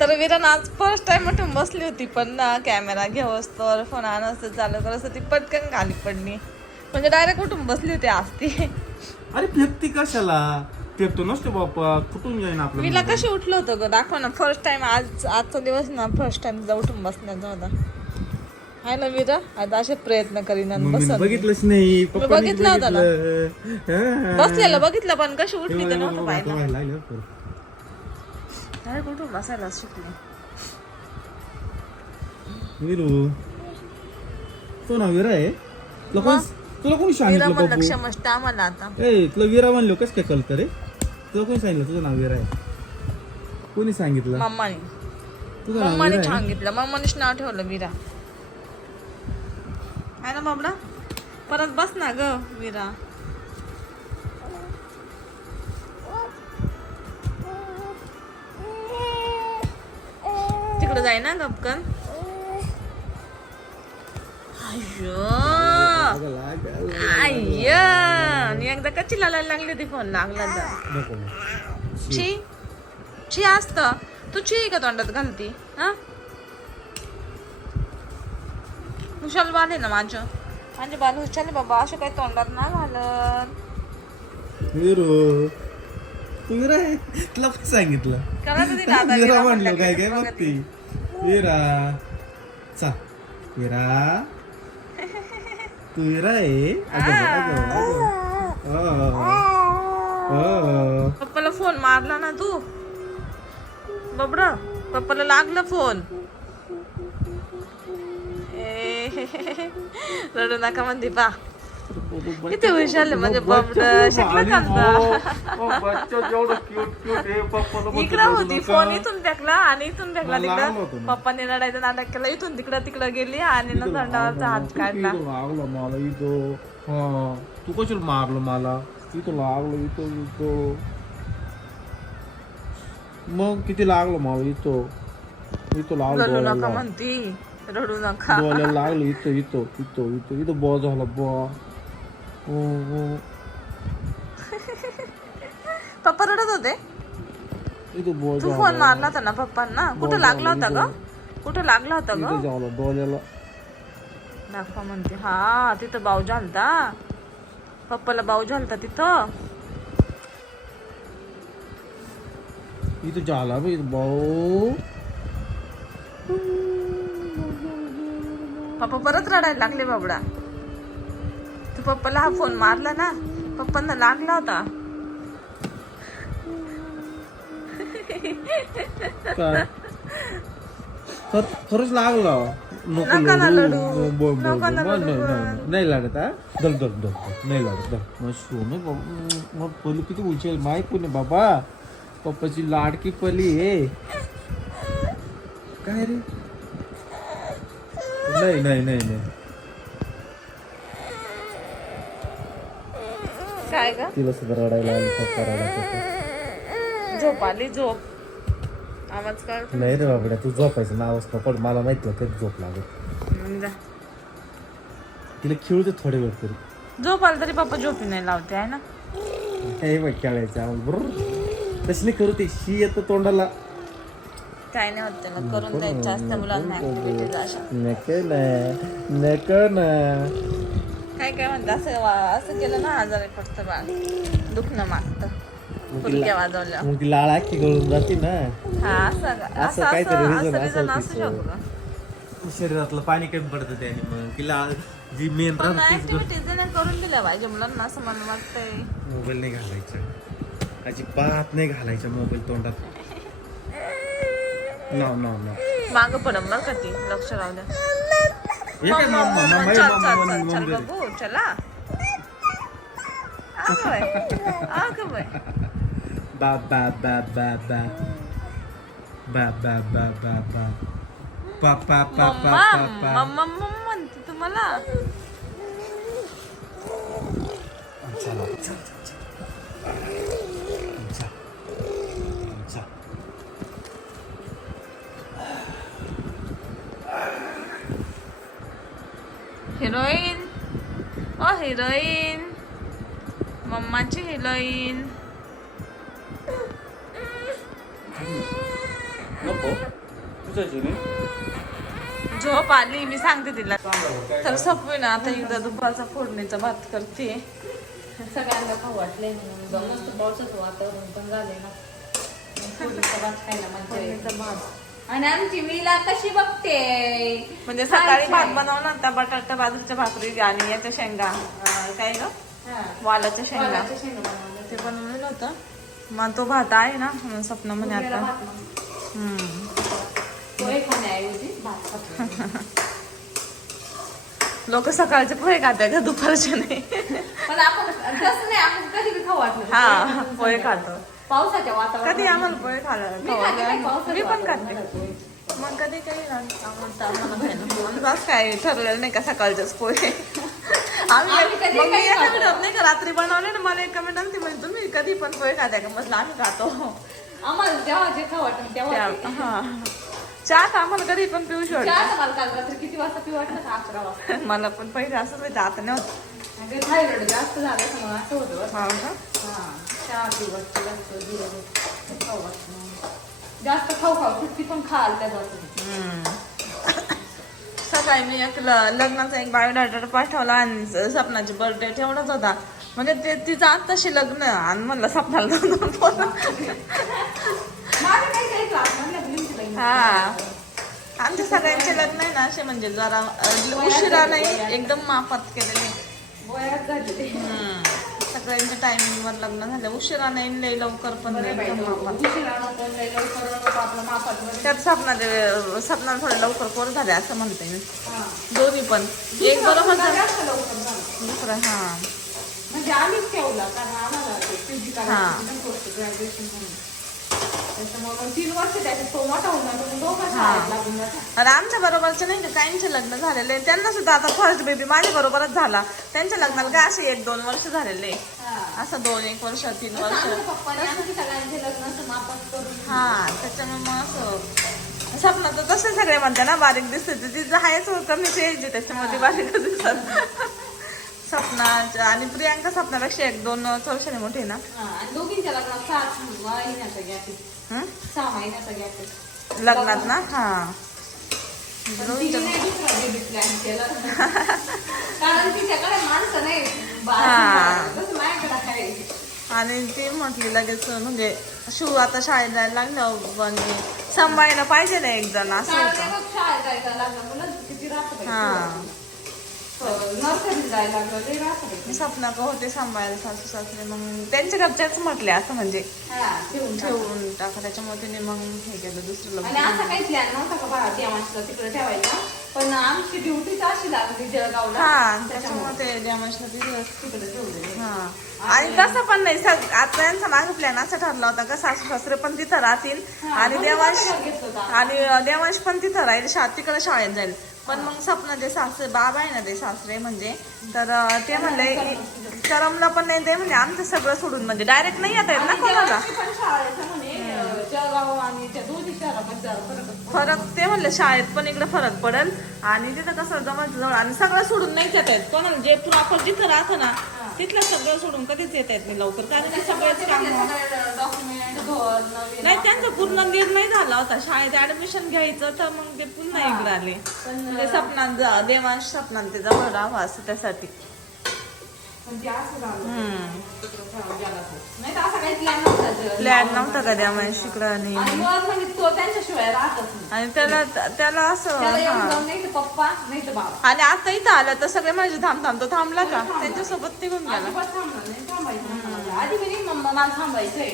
तर विरान आज first time उठून बसली होती पण ना कॅमेरा घेवस तर फोन आणस चालू करस ती पटकन खाली पडली. म्हणजे डायरेक्ट उठून बसली होती आज ती. अरे फेकती कशाला? फेकतो नसतो बाप्पा कुठून जाईन आपलं विला कशी उठलं होतं ग? दाखव ना फर्स्ट टाइम आज आजचा दिवस ना फर्स्ट टाइम उठून बसण्याचा होता हाय ना विरा आता असे प्रयत्न करीन आणि बसन बघितलंच नाही बघितलं होतं ना. हा. बसलेलं बघितलं पण कशी उठली ते नव्हतं बघा, पाहिलं. डायरेक्ट उठून बसायला शिकली विरू तो ना विरा आहे तुला कोण तुला कोणी विरा सांगितलं बाबू आम्हाला आता ए तुला विरा म्हणलो कस काय कळतं रे तुला कोणी सांगितलं तुझं नाव विरा आहे कोणी सांगितलं मम्माने तुझं नाव मम्माने विरा आहे सांगितलं मम्मानेच नाव ठेवलं विरा आहे ना बाबला परत बस ना ग विरा तिकडे जाई ना गपकन. अय्य. आणि एकदा कच्ची लागायला लागली होती फोन लागला तर. छी छी असत. तू छी का तोंडात घालती? हा? हुशाल बाल आहे ना माझं. माझे बाल हुशाल बाबा. असं काही तोंडात ना घालत. विरू आहे. तुला पण सांगितलं. विरा म्हणलो काय काय बघत? विरा. चा. विरा. तू विरा आहे. पप्पाला फोन मारला ना तू. बबडा पप्पाला लागला फोन. ए, रडू नका म्हणते पा. किती हुशार आहे म्हणजे बबड शकलं चालतं इकडं होती फोन इथून फेकला आणि इथून फेकला तिकडं. पप्पाने नाटक केलं इथून तिकडं तिकडं गेली आणि ना तोंडावरचा हात काढला. लागलं मला इथं. हा. तू कशाला मारलं मला? इथं लागलं इथं इथं. मग किती लागलं मला इथं? इथं लागलं रडू नका म्हणती रडू नका. लागलं इथं इथं इथं इथं. इथं बॉ झाला बॉ. पप्पा रडत होते? तू फोन मारला होता ना पप्पांना? कुठं लागला होता ग? कुठं लागला होता ग? दाखवा म्हणते. हा तिथं भाऊ झालता. पप्पाला भाऊ झालता तिथं. इथं झाला भाऊ. पप्पा परत रडायला लागले बाबडा. पप्पाला हा फोन मारला ना पप्पांना लागला होता काय खर- खरंच लागलं नको नका ना लढू. लढू. बोल, बोल, बोल, नका ना बोल. लढू नाही, नाही, नाही. नाही लागत हा. नाही लागत मग सोनं बाबा मग पली किती उचल माय कोणी बाबा पप्पाची लाडकी पली आहे काय रे नाही नाही नाही नाही काय ग? तिला सुद्धा रडायला आली पप्पा रडायचं झोप आली झोप. आवाज कर नाही रे बाबड्या तू झोपायचं नावच नको मला माहिती आहे कधी झोप लागत जा. तिला खेळू दे थोडे वेळ तरी. झोप आली तरी पप्पा झोपी नाही लावते आहे ना? हे बघ खेळायचं आम्हाला बरोबर तशी नाही करू ते शी येतं तोंडाला. काय नाही होत त्याला करून द्यायचं असतं मुलांना ऍक्टिव्हिटीज अशा नको ना नको ना. काय काय म्हणतं? असं वा- असं केलं ना आजारी पडतं बाळ. दुखणं मागतं. फुलक्या वाजवल्या. मग ती लाळ आखी गळून जाते ना. हा असं असं असं काहीतरी असं reason असं असेल reason असू तिचं. शकतं. शरीरातलं पाणी कमी पडतं त्याने मग. लाळ जी मेन पण राहते ऍक्टिव्हिटीज करून दिल्या पाहिजे मुलांना असं मला वाटतंय. मोबाईल नाही घालायचं. अजिबात नाही घालायचं मोबाईल तोंडात. नो नो नो माग पडम बरं का ती? लक्ष राहू द्या. हे काय मम्मा, मम्मा मम्मा चल, मम्मा बघू, बाई, बाई. बा बा बा बा बा बा बा बा बा बा पा पा पा पा पा पा मम्मा मम्मा म्हणते तुम्हाला चला चल चल चल हिरोईन ओ हिरोईन मम्माची हिरोईन झोप आली मी सांगते तिला. तर सपवी ना आता एकदा दुपारचा फोडणीचा भात करते. सगळ्यांना खाऊ वाटले मस्त पावसाचं वातावरण पण झालंय ना. भात खायला मजा भात. आणि आमची मीला कशी बघते? म्हणजे सकाळी भात. बनवला त्या बटाटा बाजरीच्या भाकरी आणि याच्या शेंगा. काय ग. वालाच्या शेंगा. ते बनवलेलं होतं. मग तो भात आहे ना म्हणून स्वप्न म्हणे आता. लोक सकाळचे पोहे खाते का दुपारचे नाही. हा पोहे खातो. कधी आम्हाला पोहे खायला मी पण खाते. मग कधी काही काय ठरलेलं नाही का सकाळचेच पोहे आम्ही मग मी एका नाही का रात्री बनवले ना मला एक कमेंट आली म्हणजे तुम्ही कधी पण पोहे खात्या का? म्हटलं आम्ही खातो. आम्हाला जेव्हा जे वाटलं तेव्हा ते. हा. चहा तर आम्हाला कधी पण पिऊ शकतो किती वाजता पिऊ वाटलं का? अकरा वाजता. मला पण पहिले असं व्हायचं आता नाही होत. आणि ते थायरॉइड जास्त झालं असं होतं. हा का? हा, चहा पिऊ वाटतं. जास्त खाऊ खाऊ सुट्टी पण खाल त्या हम्म. सकाळी मी एक ल- लग्नाचा एक बायोडाटा पाठवला आणि स- सपनाची बर्थडे तेवढाच होता म्हणजे ते तिचं आत्ताशी लग्न आणि म्हणलं सपनाला दोन दोन पोरं. माझं काही काही क्लास मधल्या मुलींची लग्न. हा आमच्या सगळ्यांचे लग्न आहे ना असे म्हणजे जरा अ, उशिरा नाही एकदम माफात केलेले वयात. हम्म. सगळ्यांच्या टायमिंगवर लग्न झालं. उशिरा नाही लवकर पण लय लवकरमध्ये. त्यात सपनाचे सपनाला थोडे लवकर पोर झाले असं म्हणते मी. दोन्ही पण. एक बरोबर दुसरा हा. म्हणजे आम्हीच ठेवला कारण आम्हाला. आणि आमच्या बरोबरचे नाही का काहींचे लग्न झालेले. त्यांना सुद्धा आता फर्स्ट बेबी माझ्या बरोबरच झाला. त्यांच्या लग्नाला काय असे एक दोन वर्ष झालेले. असं दोन एक वर्ष. तीन वर्ष हा त्याच्यामुळे मग असं स्वप्न तर तसे सगळे म्हणते ना बारीक दिसते तिचं आहेच कमीच एज आहे त्याच्यामध्ये बारीक दिसत. स्वप्नाच्या आणि प्रियांका स्वप्नापेक्षा एक दोन वर्षाने मोठी ना. दोघींच्या लग्नात? सहा महिन्याचा गॅप लग्नात ना? हा. कारण तिच्याकडे माणसं नाही हा. आणि ती म्हटली लगेच म्हणजे शिव आता शाळेत जायला लागलं आणि सांभाळायला पाहिजे ना एक जण असं होतं. हा. स्वप्ना का होते सांभाळायला सासू सासरे मग त्यांच्या घरच्याच म्हटले असं म्हणजे. हा, ठेवून टाक. त्याच्यामुळे तिने मग हे केलं दुसरं लग्न पण आमची ड्युटीच अशी लागली जळगावला. हा त्याच्यामुळे. ते तिकडे हा. आणि तसं पण नाही. सग आता यांचा मागे प्लॅन असा ठरला होता का सासू सासरे पण तिथं राहतील. आणि देवांश. आणि देवांश पण तिथं राहील. शा तिकडे शाळेत जाईल. पण मग सपना जे सासरे बाबा आहे ना ते सासरे म्हणजे तर ते म्हणले करमला पण नाही. ते म्हणजे आमचं सगळं सोडून. म्हणजे डायरेक्ट नाही येता येत ना कोणाला? जळगाव आणि त्या दोन्ही शहरामध्ये जरा फरक ते म्हणले शाळेत पण इकडे फरक पडेल आणि तिथं कसं जवळ जवळ आणि सगळं सोडून नाहीच येत आहेत कोणाला जे प्रॉपर जिथं राहतं ना तिथलं सगळं सोडून कधीच येत आहेत नाही लवकर. कारण की सगळेच काम डॉक्युमेंट घर नवीन नाही त्यांचा पूर्ण निर्णय झाला होता. शाळेत ऍडमिशन घ्यायचं तर मग ते पुन्हा इकडे आले. पण म्हणजे सपनात जा- देवांश सपनात ते जवळ राहावं असं त्यासाठी. असं. नाही तर असा काही प्लॅन नव्हता जळ- प्लॅन नव्हता का देवांश इकडं आणि म्हणजे तो त्यांच्याशिवाय राहतच नाही. आणि त्याला त्याला असं त्याला येऊन हा. जाऊन नाही तर पप्पा नाही तर बाबा. आणि आता इथं आलं तर सगळे माझे थांब थांब तो थांबला का? त्यांच्यासोबत निघून गेला. अजिबात थांबणार नाही, थांबायचं नाही मला. आधी मी नाही मम्मा मला थांबायचंय.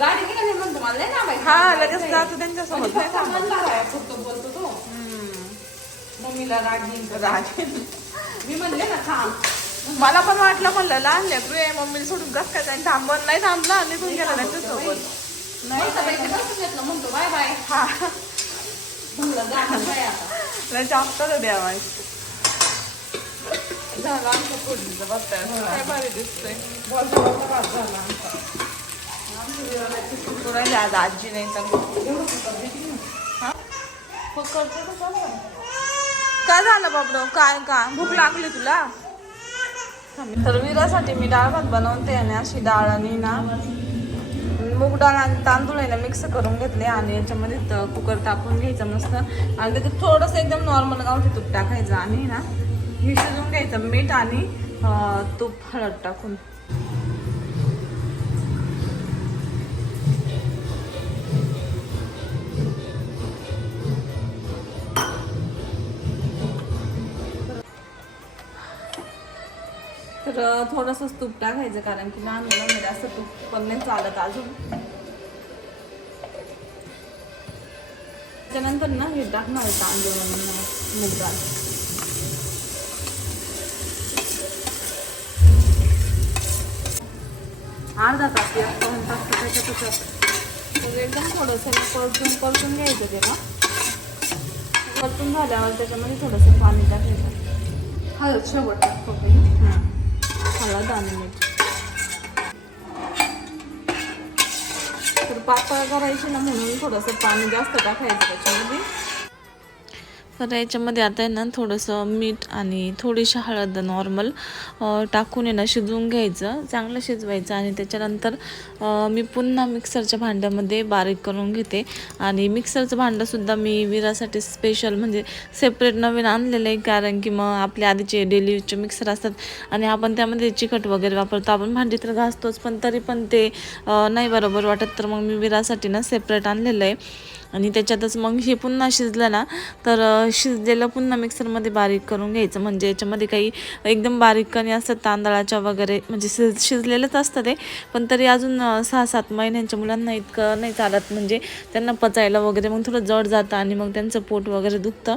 गाडी गेली नाही म्हणतो मला नाही थांबायचं. हा थांबायचंय. लगेच जातो त्यांच्यासोबत नाही फक्त बोलतो तो. हम्म. मम्मीला राग येईन. मी म्हणले ना थांब. मला पण वाटलं म्हणलं लहान लेकरू आहे मम्मीला सोडून कस काय जाईल थांबत नाही थांबला आणि निघून गेला त्याच्यासोबत. नाही तर बाई ते बसून घेतलं म्हणतो बाय बाय. हा. म्हणलं जाणार नाही आता. त्याच्या हप्ता द्यावा झालं आमच्या फोडणीचं बघताय. काय भारी दिसतंय. बोलता आज आजी नाही तर. हा? काय झालं बाबडो? काय का? भूक लागली तुला? तर विरासाठी मी डाळ भात बनवते आणि अशी डाळ आणि ना मूग डाळ आणि तांदूळ आहे ना मिक्स करून घेतले आणि याच्यामध्ये कुकर टाकून घ्यायचं मस्त. आणि त्याचं थोडंसं एकदम नॉर्मल गावठी तूप टाकायचं आणि ना हे शिजवून घ्यायचं. मीठ आणि तूप हळद टाकून. तर अं, थोडंसंच तूप टाकायचं कारण की लहान मुलांना जास्त तूप पण नाही चालत अजून. त्यानंतर ना हे टाकणार आहे तांदूळ मूग डाळ अर्धा तास एक पाऊण तास त्याच्यातच. तर एकदम थोडंसं परतून परतून घ्यायचं ते ना. परतून झाल्यावर त्याच्यामध्ये थोडंसं पाणी टाकायचं. हळद शेवट टाकतो. हां. हळद आणि मीठ. तर पातळ करायची ना म्हणून थोडंसं पाणी जास्त टाकायचं त्याच्यामध्ये? तर याच्यामध्ये आता आहे ना थोडंसं मीठ आणि थोडीशी हळद नॉर्मल टाकून आहे ना शिजवून घ्यायचं चांगलं शिजवायचं आणि त्याच्यानंतर मी पुन्हा मिक्सरच्या भांड्यामध्ये बारीक करून घेते. आणि मिक्सरचं भांडंसुद्धा मी विरासाठी स्पेशल म्हणजे सेपरेट नवीन आणलेलं आहे कारण की मग आपले आधीचे डेली यूजचे मिक्सर असतात आणि आपण त्यामध्ये चिकट वगैरे वापरतो. आपण भांडी तर घासतोच पण तरी पण ते नाही बरोबर वाटत. तर मग मी विरासाठी ना सेपरेट आणलेलं आहे. आणि त्याच्यातच मग हे पुन्हा शिजलं ना तर शिजलेलं पुन्हा मिक्सरमध्ये बारीक करून घ्यायचं. म्हणजे याच्यामध्ये काही एकदम बारीक कणी असतात तांदळाच्या वगैरे म्हणजे शिज शिजलेलंच असतं ते पण तरी अजून सहा सात महिन्यांच्या मुलांना इतकं नाही चालत. म्हणजे त्यांना पचायला वगैरे मग थोडं जड जातं आणि मग त्यांचं पोट वगैरे दुखतं.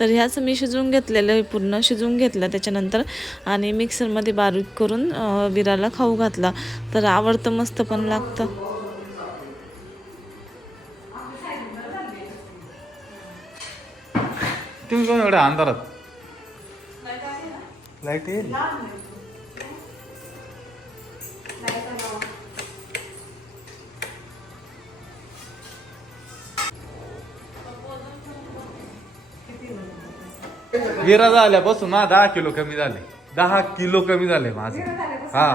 तर ह्याचं मी शिजवून घेतलेलं पूर्ण शिजवून घेतलं त्याच्यानंतर. आणि मिक्सरमध्ये बारीक करून विराला खाऊ घातला. तर आवडतं मस्त पण लागतं. तुम्ही कोण एवढ्या अंधारात लाइट येईल विरा झाल्यापासून ना दहा किलो कमी झाले दहा किलो कमी झाले माझे हा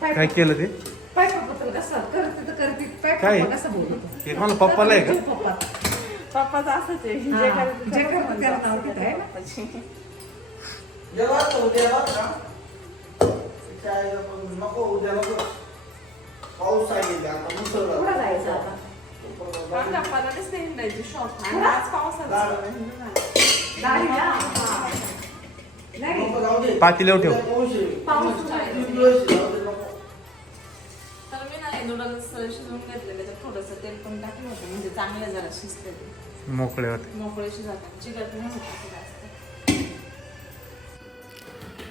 काय केलं ते काय हे मला पप्पाला आहे का पप्पाचं असंच आहे जे करायचं जे ते पप्पाचं त्याला. नाव घेत आहे ना. जेव्हा तो उद्याला का काय आपण नको उद्याला नको. पाऊस आहे आता कुठं मुसळधार. जायचं आता नुसतं हिंडायची शॉप आणि आज पावसाचं. गाडीला? हा. नाही नको जाऊ दे. पातेल्यावर ठेव. पाऊस आहे. पाऊस आहे. तीन दिवस आहे, जाऊ दे नको. तर मी ना नूडल्स शिजवून घेतले त्याच्यात थोडंसं तेल पण टाकलं होतं म्हणजे चांगले जरा शिजते ते मोकळे होते. मोकळे शिजवतात. चिकट नाही होत असं जास्त.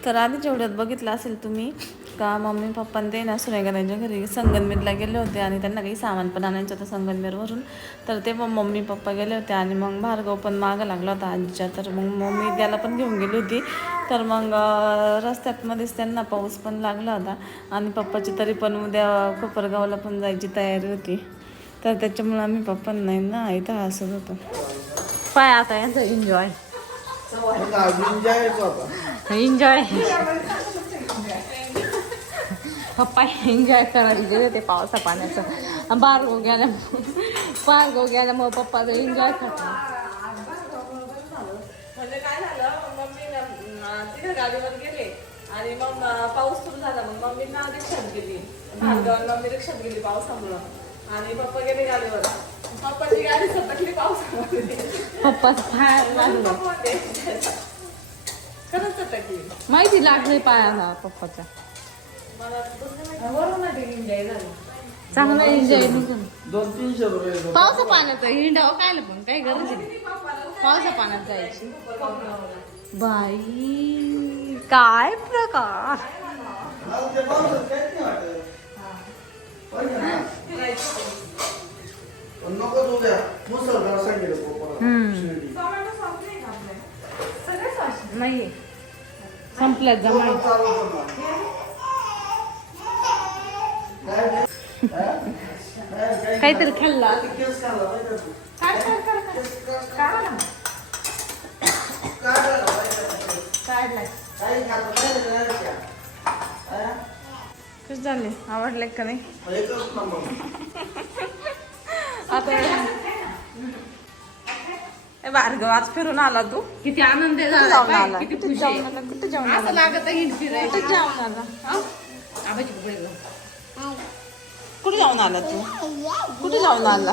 तर आधी जेवढ्यात बघितलं असेल तुम्ही का मम्मी पप्पा ते ना सुरेगारांच्या घरी संगनमेरला गेले होते आणि त्यांना काही सामान पण आणायचं होतं संगनमेरवरून तर ते मग मम्मी पप्पा गेले होते आणि मग भार्गव पण मागं लागला होता आजीच्या तर मग मम्मी त्याला पण घेऊन गेली होती. तर मग रस्त्यातमध्येच रस्त्यात मध्येच त्यांना पाऊस पण लागला होता. आणि पप्पाची तरी पण उद्या कोपरगावला पण जायची तयारी होती. तर त्याच्यामुळे आम्ही पप्पा नाही ना इथं हसत होतो. पाय आता यांचं एन्जॉय एन्जॉय पप्पा एन्जॉय करायला गेले ते पावसा पाण्याचं बारगो गेल्या बारगो गेल्या मग पप्पाचं एन्जॉय करतो म्हणजे काय झालं मम्मी ना अं, तिथे गाडीवर गेले आणि मग पाऊस सुरू झाला. मग मम्मी ना रिक्षात गेली. भार्गव मम्मी रिक्षात गेली पावसामुळं आणि पप्पा गेले गाडीवर. पप्पाची गाडी सटकली पावसामध्ये. पप्पाच पाय लागलं. पप्पा. खरंच सटकली माहिती लागली पायाला पप्पाच्या. चांगला एन्जॉय दोन तीनशे रुपये पावसा पाण्याचं हिंडाव काय पण काही गरज नाही. पावसा पाण्यात जायची. बाई. काय प्रकार? नाही. संपल्यात जमा काहीतरी खाल्ला ते केस काढला माहिती आहे का? काय कर कर कर केस काढ- काढला माहिती आहे का? काढलाय काही खातो नाही ना त्या. हा? कशी झाली. आवडले का नाही? आता ए भार्गव आज फिरून आला तू? किती आनंद जाऊन आला? किती जाऊन. आला? कुठे जाऊन असं आला लागत कुठे जाऊन आला? हा? कुठे जाऊन आला तू? कुठे जाऊन आला?